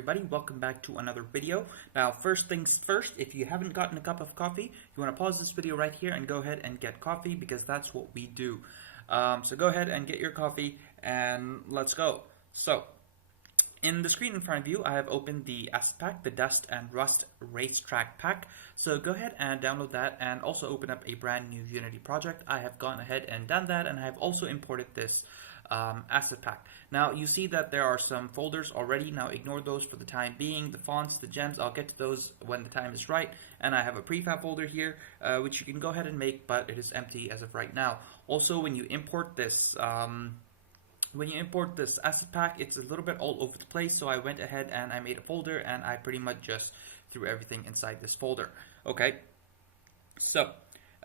everybody, welcome back to another video. Now first things first, if you haven't gotten a cup of coffee, you want to pause this video right here and go ahead and get coffee because that's what we do. So go ahead and get your coffee and let's go. So in the screen in front of you, I have opened the asset pack, the Dust and Rust Racetrack pack. So go ahead and download that and also open up a brand new Unity project. I have gone ahead and done that, and I have also imported this asset pack. Now you see that there are some folders already. Now ignore those for the time being. The fonts, the gems, I'll get to those when the time is right. And I have a prefab folder here, which you can go ahead and make, but it is empty as of right now. Also, when you import this asset pack, it's a little bit all over the place, so I went ahead and I made a folder and I pretty much just threw everything inside this folder. Okay, so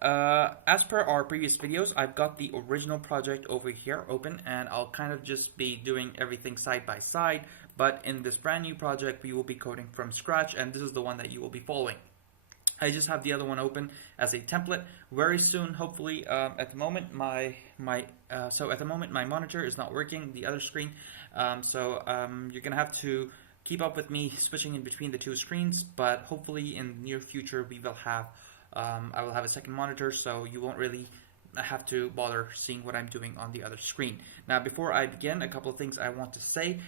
as per our previous videos, I've got the original project over here open, and I'll kind of just be doing everything side by side, but in this brand new project we will be coding from scratch, and this is the one that you will be following. I just have the other one open as a template. Very soon, hopefully, at the moment my monitor is not working, the other screen, you're gonna have to keep up with me switching in between the two screens, but hopefully in the near future we will have I will have a second monitor, so you won't really have to bother seeing what I'm doing on the other screen. Now before I begin, a couple of things I want to say.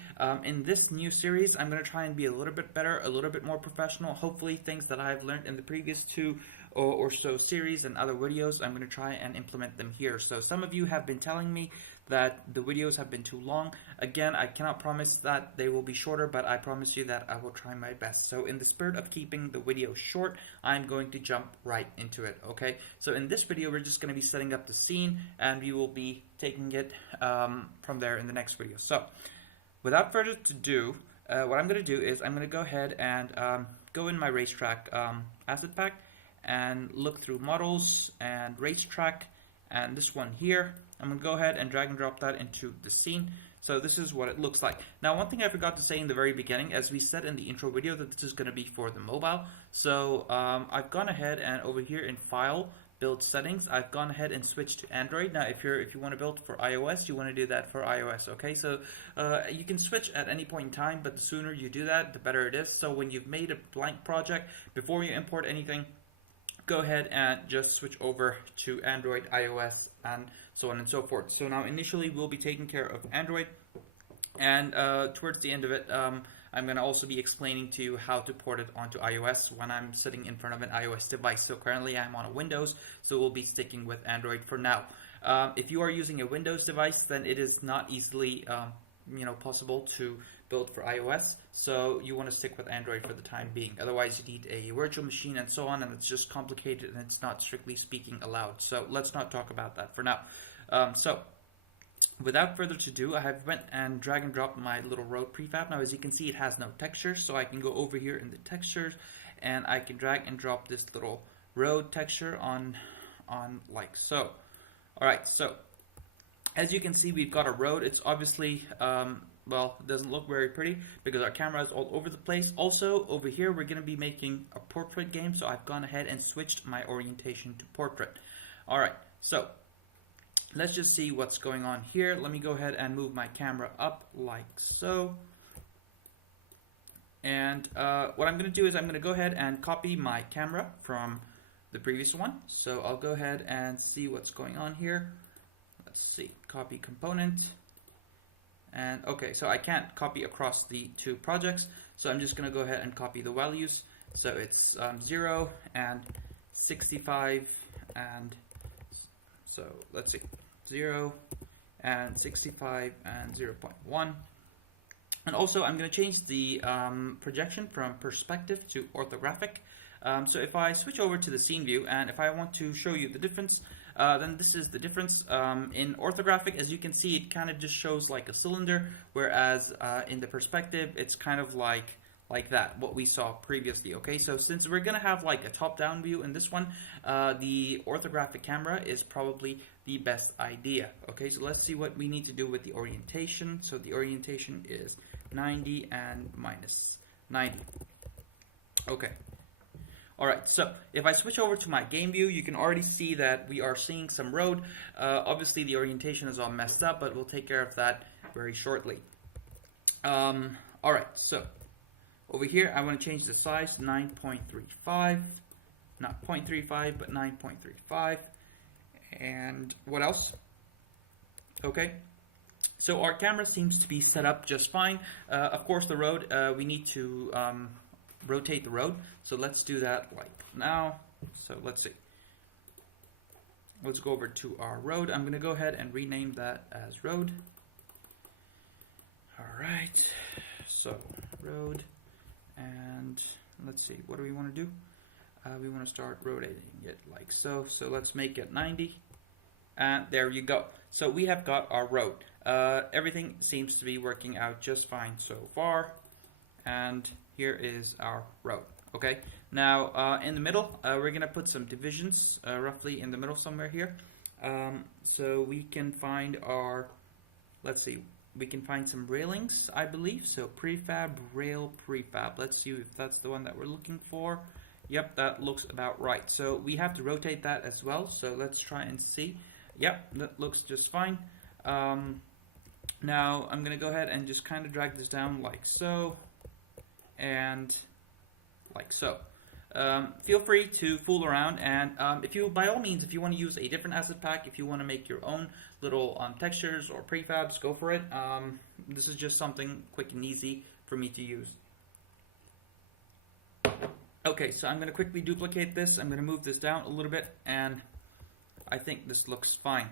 In this new series, I'm going to try and be a little bit better, a little bit more professional. Hopefully things that I've learned in the previous two or so series and other videos, I'm going to try and implement them here. So some of you have been telling me that the videos have been too long. Again, I cannot promise that they will be shorter, but I promise you that I will try my best. So in the spirit of keeping the video short, I'm going to jump right into it, okay? So in this video, we're just going to be setting up the scene, and we will be taking it from there in the next video. So without further ado, what I'm going to do is I'm going to go ahead and go in my racetrack asset pack and look through models and racetrack, and this one here, I'm going to go ahead and drag and drop that into the scene. So this is what it looks like. Now one thing I forgot to say in the very beginning, as we said in the intro video, that this is going to be for the mobile. So I've gone ahead and over here in File, Build Settings, I've gone ahead and switched to Android. Now if you want to build for iOS, you want to do that for iOS, okay? So you can switch at any point in time, but the sooner you do that, the better it is. So when you've made a blank project, before you import anything, go ahead and just switch over to Android, iOS, and so on and so forth. So now initially we'll be taking care of Android, and towards the end of it, I'm going to also be explaining to you how to port it onto iOS when I'm sitting in front of an iOS device. So currently I'm on a Windows, so we'll be sticking with Android for now. If you are using a Windows device, then it is not easily possible to build for iOS, so you want to stick with Android for the time being. Otherwise you need a virtual machine and so on, and it's just complicated and it's not strictly speaking allowed. So let's not talk about that for now. So without further ado, I have went and drag and dropped my little road prefab. Now as you can see, it has no texture, so I can go over here in the textures and I can drag and drop this little road texture on like so. Alright, so as you can see, we've got a road. It's obviously it doesn't look very pretty because our camera is all over the place. Also, over here, we're going to be making a portrait game, so I've gone ahead and switched my orientation to portrait. Alright, so let's just see what's going on here. Let me go ahead and move my camera up like so. And what I'm going to do is I'm going to go ahead and copy my camera from the previous one. So I'll go ahead and see what's going on here. Let's see, copy component. And okay, so I can't copy across the two projects, so I'm just going to go ahead and copy the values. So it's 0 and 65, and so let's see, 0 and 65 and 0.1. And also I'm going to change the projection from perspective to orthographic. So if I switch over to the scene view, and if I want to show you the difference, then this is the difference. In orthographic, as you can see, it kind of just shows like a cylinder, whereas in the perspective, it's kind of like that, what we saw previously. Okay, so since we're gonna have like a top-down view in this one, the orthographic camera is probably the best idea. Okay, so let's see what we need to do with the orientation. So the orientation is 90 and minus 90. Okay. Alright, so if I switch over to my game view, you can already see that we are seeing some road. Obviously the orientation is all messed up, but we'll take care of that very shortly. Alright, so Over here, I want to change the size to 9.35, not 0.35, but 9.35. And what else? Okay, so our camera seems to be set up just fine. Of course, the road, we need to rotate the road. So let's do that like now. So let's see. Let's go over to our road. I'm going to go ahead and rename that as road. All right, so road, and let's see, what do we want to do? We want to start rotating it like so. So let's make it 90. And there you go. So we have got our road. Everything seems to be working out just fine so far. And here is our road. Okay. Now in the middle, we're gonna put some divisions roughly in the middle somewhere here. So we can find our, let's see, we can find some railings, I believe. So prefab, rail, prefab. Let's see if that's the one that we're looking for. Yep, that looks about right. So we have to rotate that as well. So let's try and see. Yep, that looks just fine. Now I'm gonna go ahead and just kind of drag this down like so, and like so. Feel free to fool around, and if you, by all means, if you want to use a different asset pack, if you want to make your own little textures or prefabs, go for it. This is just something quick and easy for me to use. Okay, so I'm going to quickly duplicate this. I'm going to move this down a little bit, and I think this looks fine.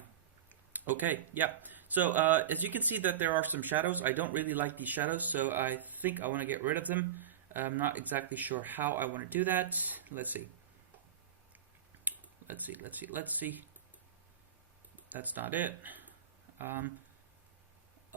Okay, yeah. So as you can see that there are some shadows. I don't really like these shadows, so I think I want to get rid of them. I'm not exactly sure how I want to do that. Let's see. Let's see. That's not it.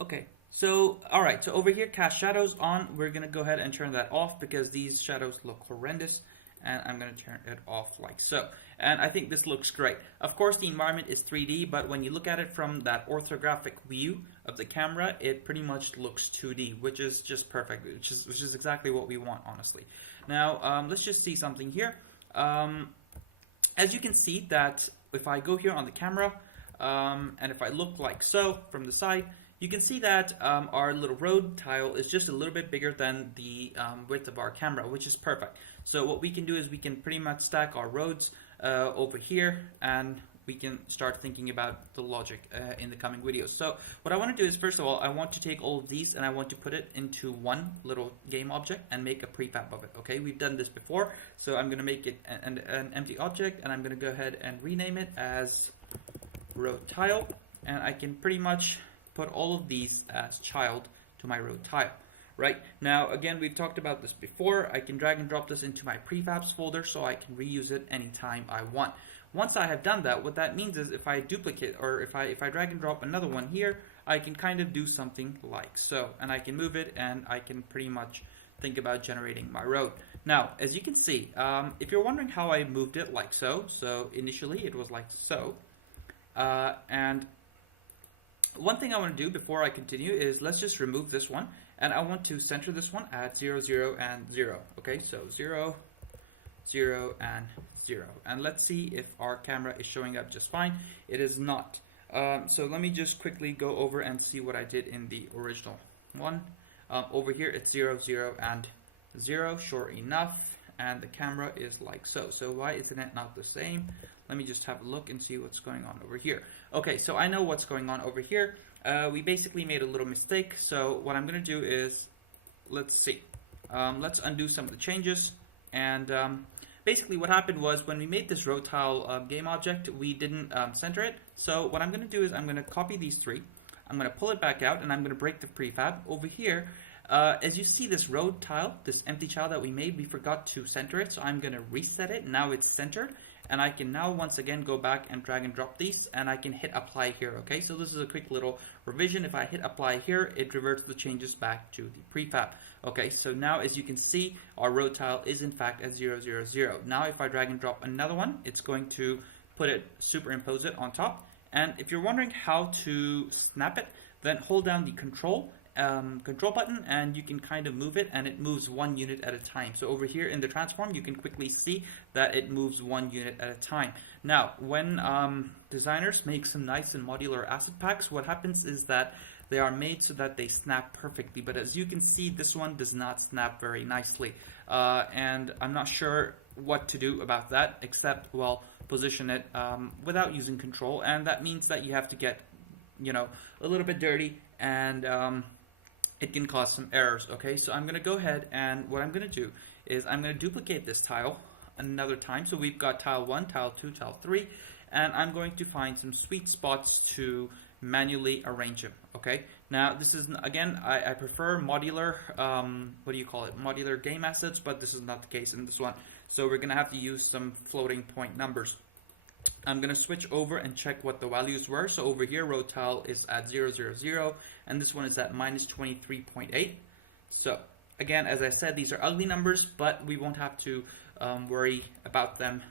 Okay. So, alright, so over here, cast shadows on. We're going to go ahead and turn that off because these shadows look horrendous. And I'm going to turn it off like so. And I think this looks great. Of course, the environment is 3D, but when you look at it from that orthographic view of the camera, it pretty much looks 2D, which is just perfect, which is exactly what we want, honestly. Now, let's just see something here. As you can see that if I go here on the camera, and if I look like so from the side, you can see that our little road tile is just a little bit bigger than the width of our camera, which is perfect. So what we can do is we can pretty much stack our roads over here, and we can start thinking about the logic in the coming videos. So what I want to do is, first of all, I want to take all of these and I want to put it into one little game object and make a prefab of it. Okay, we've done this before, so I'm going to make it an empty object, and I'm going to go ahead and rename it as road tile, and I can pretty much put all of these as child to my road tile. Right, now again, we've talked about this before. I can drag and drop this into my prefabs folder so I can reuse it anytime I want. Once I have done that, what that means is if I duplicate, or if I drag and drop another one here, I can kind of do something like so, and I can move it, and I can pretty much think about generating my road. Now, as you can see, if you're wondering how I moved it like so, so initially it was like so, and one thing I want to do before I continue is let's just remove this one, and I want to center this one at 0, 0, and 0. Okay, so 0, 0, and 0. And let's see if our camera is showing up just fine. It is not. So let me just quickly go over and see what I did in the original one. Over here it's 0, 0, and 0, sure enough, and the camera is like so. So why isn't it not the same? Let me just have a look and see what's going on over here. Okay, so I know what's going on over here. We basically made a little mistake. So what I'm going to do is, let's see. Let's undo some of the changes. And basically what happened was when we made this road tile game object, we didn't center it. So what I'm going to do is I'm going to copy these three. I'm going to pull it back out, and I'm going to break the prefab. Over here, as you see this road tile, this empty tile that we made, we forgot to center it. So I'm going to reset it. Now it's centered. And I can now once again go back and drag and drop these, and I can hit apply here. Okay, so this is a quick little revision. If I hit apply here, it reverts the changes back to the prefab. Okay, so now as you can see, our road tile is in fact at 0, 0, 0. Now if I drag and drop another one, it's going to superimpose it on top. And if you're wondering how to snap it, then hold down the control button, and you can kind of move it, and it moves 1 unit at a time. So over here in the transform, you can quickly see that it moves 1 unit at a time. Now, when designers make some nice and modular asset packs, what happens is that they are made so that they snap perfectly. But as you can see, this one does not snap very nicely. And I'm not sure what to do about that, except, well, position it without using control. And that means that you have to get, you know, a little bit dirty, and it can cause some errors. Okay, so I'm going to go ahead, and what I'm going to do is I'm going to duplicate this tile another time. So we've got tile 1, tile 2, tile 3, and I'm going to find some sweet spots to manually arrange them. Okay, now this is, again, I prefer modular, what do you call it, modular game assets, but this is not the case in this one. So we're going to have to use some floating point numbers. I'm going to switch over and check what the values were. So over here, row tile is at 0, 0, 0, and this one is at minus 23.8. So again, as I said, these are ugly numbers, but we won't have to worry about them,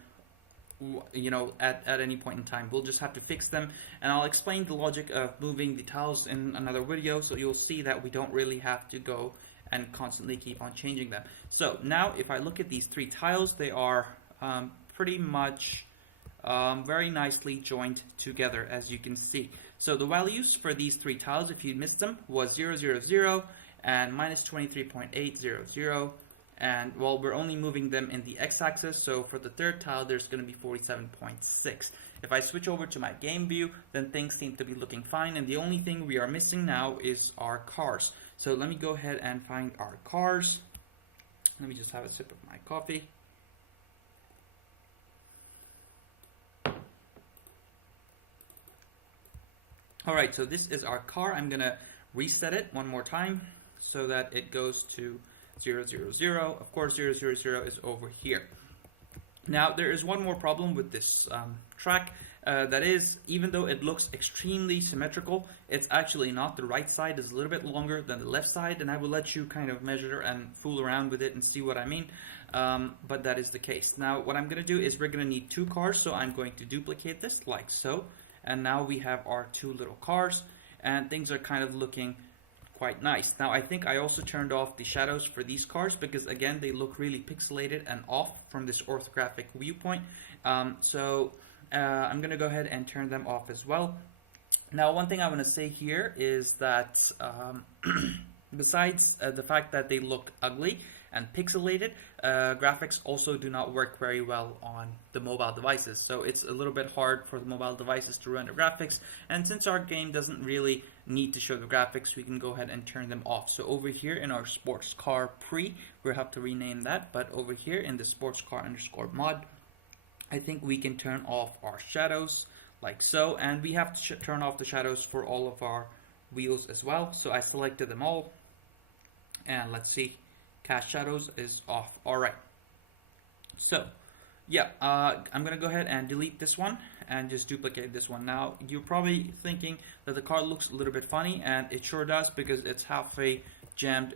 you know, at any point in time. We'll just have to fix them, and I'll explain the logic of moving the tiles in another video, so you'll see that we don't really have to go and constantly keep on changing them. So now if I look at these 3 tiles, they are pretty much very nicely joined together, as you can see. So the values for these 3 tiles, if you missed them, was 0, 0, 0 and minus 23.8, 0, 0. And, well, we're only moving them in the x-axis, so for the 3rd tile, there's going to be 47.6. If I switch over to my game view, then things seem to be looking fine, and the only thing we are missing now is our cars. So let me go ahead and find our cars. Let me just have a sip of my coffee. Alright, so this is our car. I'm going to reset it one more time so that it goes to 0, 0, 0. Of course, 0, 0, 0 is over here. Now, there is one more problem with this track. That is, even though it looks extremely symmetrical, it's actually not. The right side is a little bit longer than the left side, and I will let you kind of measure and fool around with it and see what I mean. But that is the case. Now, what I'm going to do is we're going to need 2 cars, so I'm going to duplicate this like so. And now we have our 2 little cars, and things are kind of looking quite nice. Now, I think I also turned off the shadows for these cars because, again, they look really pixelated and off from this orthographic viewpoint. So I'm going to go ahead and turn them off as well. Now, one thing I want to say here is that besides the fact that they look ugly and pixelated, graphics also do not work very well on the mobile devices. So it's a little bit hard for the mobile devices to render graphics. And since our game doesn't really need to show the graphics, we can go ahead and turn them off. So over here in our sports car pre, we'll have to rename that. But over here in the sports car underscore mod, I think we can turn off our shadows like so. And we have to turn off the shadows for all of our wheels as well. So I selected them all. And let's see. Cast shadows is off. Alright. So, yeah, I'm going to go ahead and delete this one and just duplicate this one. Now, you're probably thinking that the car looks a little bit funny, and it sure does because it's halfway jammed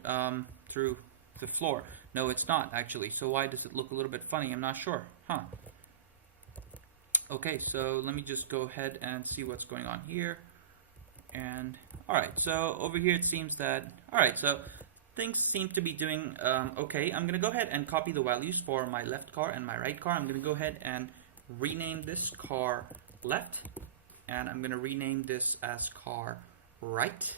through the floor. No, it's not, actually. So why does it look a little bit funny? I'm not sure. Okay, so let me just go ahead and see what's going on here. And, alright, so over here it seems that, alright, so things seem to be doing okay. I'm going to go ahead and copy the values for my left car and my right car. I'm going to go ahead and rename this car left, and I'm going to rename this as car right.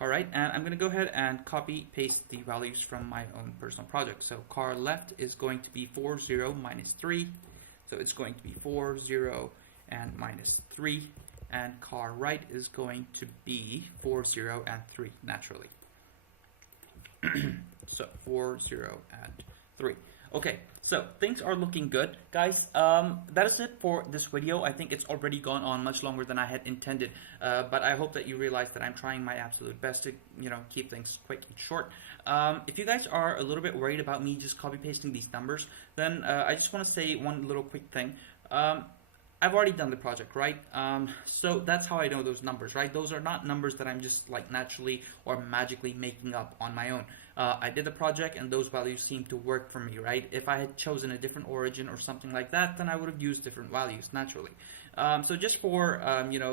Car right, and I'm going to go ahead and copy paste the values from my own personal project. So car left is going to be 4, 0, minus 3. So it's going to be 4, 0, and minus 3. And car right is going to be 4, 0, and 3, naturally. So 4, 0, and 3. Okay, so things are looking good, guys. That is it for this video. I think it's already gone on much longer than I had intended, but I hope that you realize that I'm trying my absolute best to, you know, keep things quick and short. If you guys are a little bit worried about me just copy pasting these numbers, then I just want to say one little quick thing. I've already done the project, right? So that's how I know those numbers, right? Those are not numbers that I'm just like naturally or magically making up on my own. I did the project and those values seemed to work for me, right? If I had chosen a different origin or something like that, then I would have used different values naturally. So just for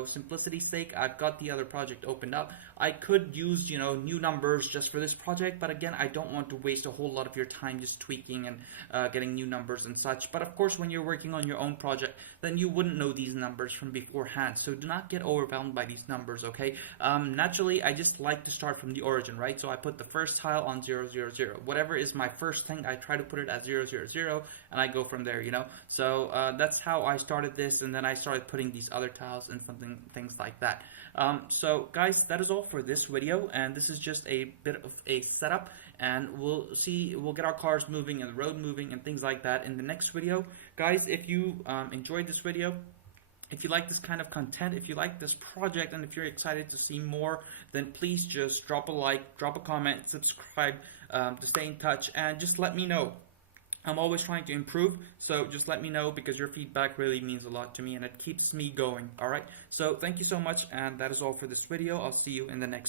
simplicity's sake, I've got the other project opened up. I could use new numbers just for this project, but again, I don't want to waste a whole lot of your time just tweaking and getting new numbers and such. But of course, when you're working on your own project, then you wouldn't know these numbers from beforehand. So do not get overwhelmed by these numbers, okay? Naturally, I just like to start from the origin, right? So I put the first tile on 0, 0, 0. Whatever is my first thing, I try to put it at 0, 0, 0, and I go from there, So that's how I started this, and then I started putting these other tiles and things like that. So guys, that is all for this video, and this is just a bit of a setup, and we'll get our cars moving and the road moving and things like that in the next video. Guys, if you enjoyed this video, if you like this kind of content, if you like this project, and if you're excited to see more, then please just drop a like, drop a comment, subscribe to stay in touch, and just let me know. I'm always trying to improve, so just let me know, because your feedback really means a lot to me and it keeps me going. Alright, so thank you so much, and that is all for this video. I'll see you in the next